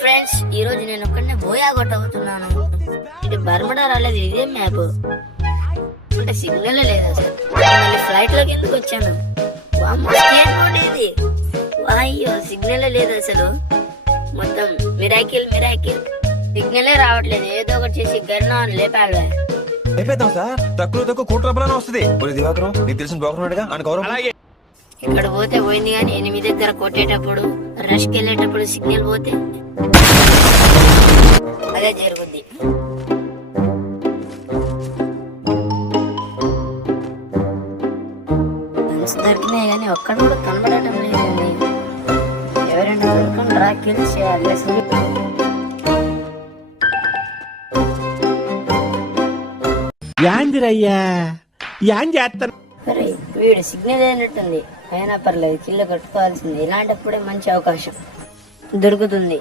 Friends, ఈ రోజు నేను ఒక్కడనే బోయా కొట్టవుతున్నాను. ఇది బర్మడా రాలేదు, ఇదే మ్యాప్ అంటే సిగ్నల్ లేదు అసలు. మళ్ళీ ఫ్లైట్ లోకి ఎందుకు వచ్చాను? స్కేట్ బోర్డ్ ఇది. అయ్యో సిగ్నల్ లేదు అసలు. మొత్తం మిరాకిల్ సిగ్నలే రావట్లేదు. ఏదో ఒకటి చేసి గన్న లేపాలి. అయిపోతాం సార్, తక్కువ కోటి రూపాయలు వస్తుంది. దివాకరం నీకు తెలిసిన బ్రోకర్ అని గౌరవం. ఇక్కడ పోతే పోయింది, కానీ ఎనిమిది దగ్గర కొట్టేటప్పుడు రష్కి వెళ్ళేటప్పుడు సిగ్నల్ పోతే అదే జరుగుద్ది. దొరికినాయి కానీ ఒక్కడ కూడా కనబడటం లేదండి. ఎవరైనా దొరకని రా కిల్స్ చేయాలి. సరే, వీడు సిగ్నల్ అయినట్టుంది. అయినా పర్లేదు, కిల్లు కట్టుకోవాల్సింది. ఇలాంటప్పుడే మంచి అవకాశం దొరుకుతుంది.